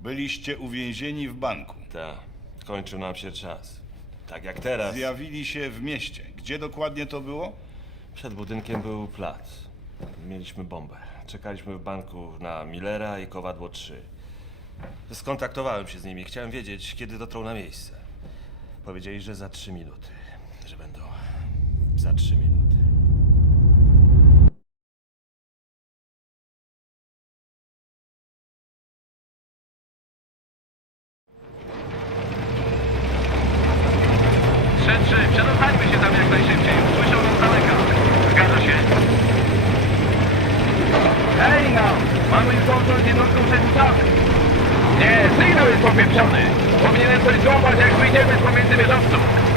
Byliście uwięzieni w banku. Ta, kończył nam się czas. Tak jak teraz. Zjawili się w mieście. Gdzie dokładnie to było? Przed budynkiem był plac. Mieliśmy bombę. Czekaliśmy w banku na Millera i Kowadło 3. Skontaktowałem się z nimi. Chciałem wiedzieć, kiedy dotrą na miejsce. Powiedzieli, że za 3 minuty. Że będą za 3 minuty. Trzy, trzy, przedostańmy się tam jak najszybciej. Słyszą nas z daleka. Zgadza się. Hej no! Mamy już kontrol jednostką przeciwstawną. Nie, sygnał jest popieprzony. Powinienem coś złapać, jak wyjdziemy z pomiędzy wieżowców.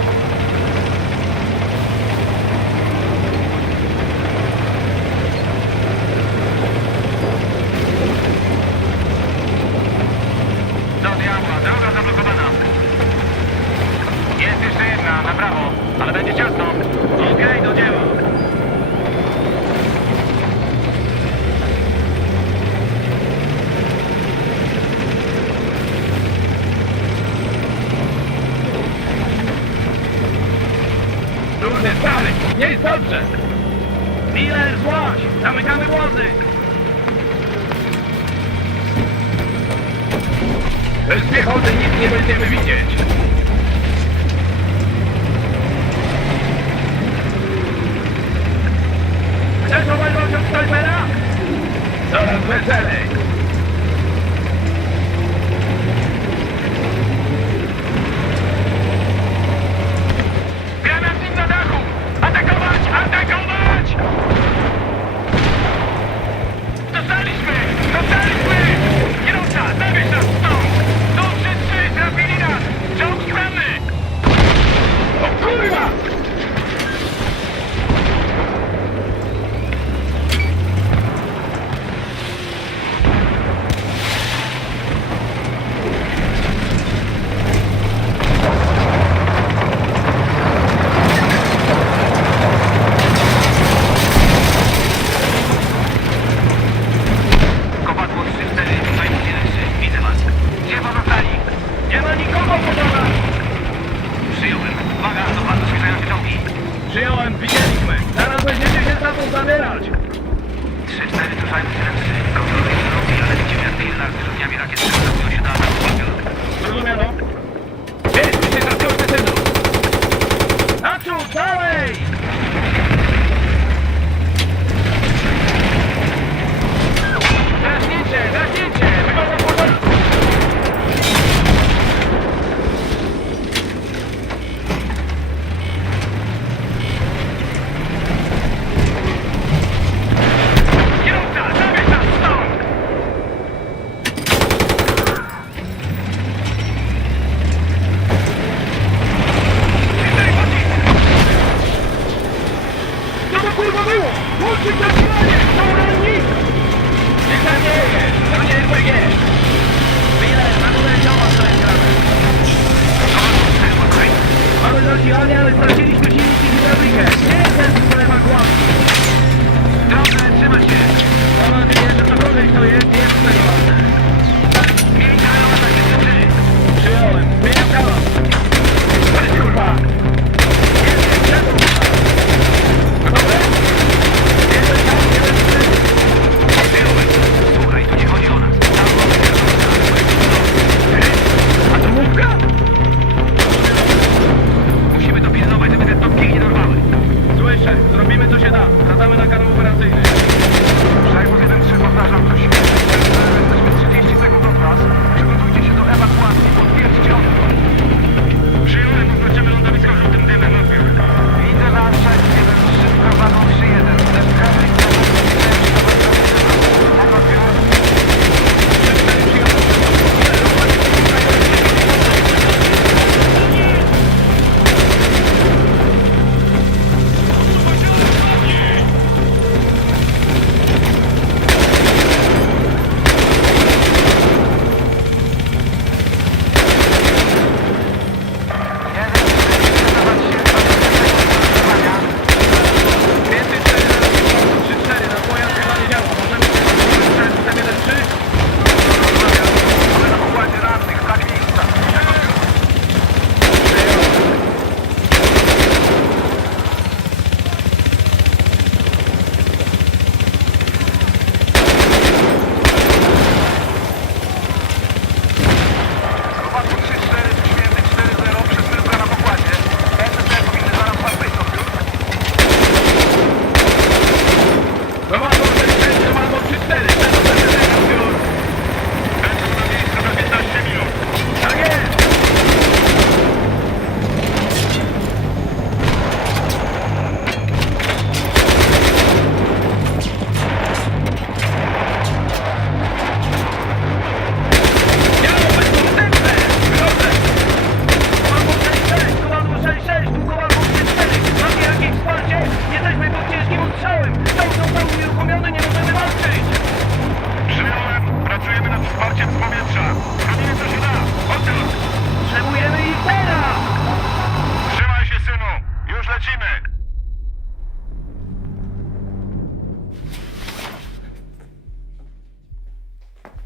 Prawo, ale będzie ciasno. Okej, do dzieła. Duży sprawy, nie jest dobrze. Miller, złaź, zamykamy włozy. Bez piechoty nic nie będziemy widzieć. Przyjąłem, widzieliśmy. Zaraz będziecie się stamtąd zabierać. 3-4, tu Simon 7-3. Kontroluję drogi, ale widzimy jak Taylor z wyrzutniami rakiet przygotowują się do ataku Eagle. Zrozumiano. siłami, ale straciliśmy silniki hydraulikę. Nie jestem problemem głowy. Dobrze, trzyma się. Mam nadzieję, że cokolwiek to jest, jest najważniejsze.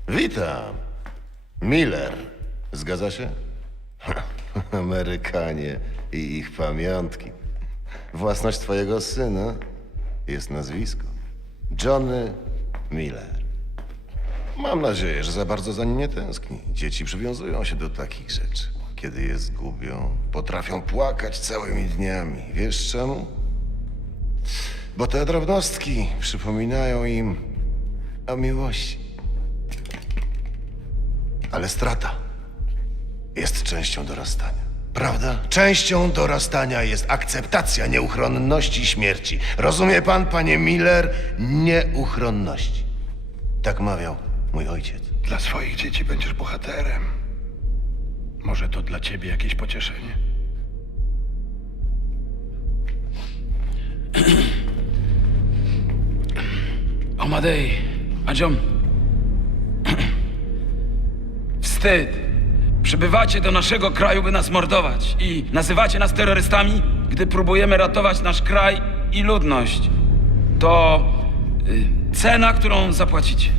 Witam. Miller. Zgadza się? Amerykanie i ich pamiątki. Własność twojego syna jest nazwisko. Johnny Miller. Mam nadzieję, że za bardzo za nim nie tęskni. Dzieci przywiązują się do takich rzeczy. Kiedy je zgubią, potrafią płakać całymi dniami. Wiesz czemu? Bo te drobnostki przypominają im o miłości. Ale strata jest częścią dorastania. Prawda? Częścią dorastania jest akceptacja nieuchronności śmierci. Rozumie pan, panie Miller? Nieuchronności. Tak mawiał mój ojciec. Dla swoich dzieci będziesz bohaterem. Może to dla ciebie jakieś pocieszenie. Omadei, Adziom. Wstyd! Przybywacie do naszego kraju, by nas mordować i nazywacie nas terrorystami, gdy próbujemy ratować nasz kraj i ludność. To y, cena, którą zapłacicie.